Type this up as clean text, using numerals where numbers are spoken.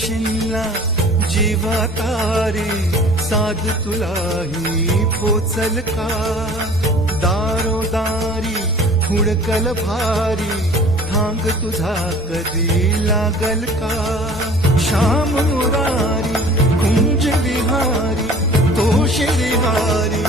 शिनला जीवातारी साध तुलाही पोचल का दारोदारी हुडकल भारी थांग तुझा कधी लागल का श्याम मुरारी कुंज विहारी तो श्रीहारी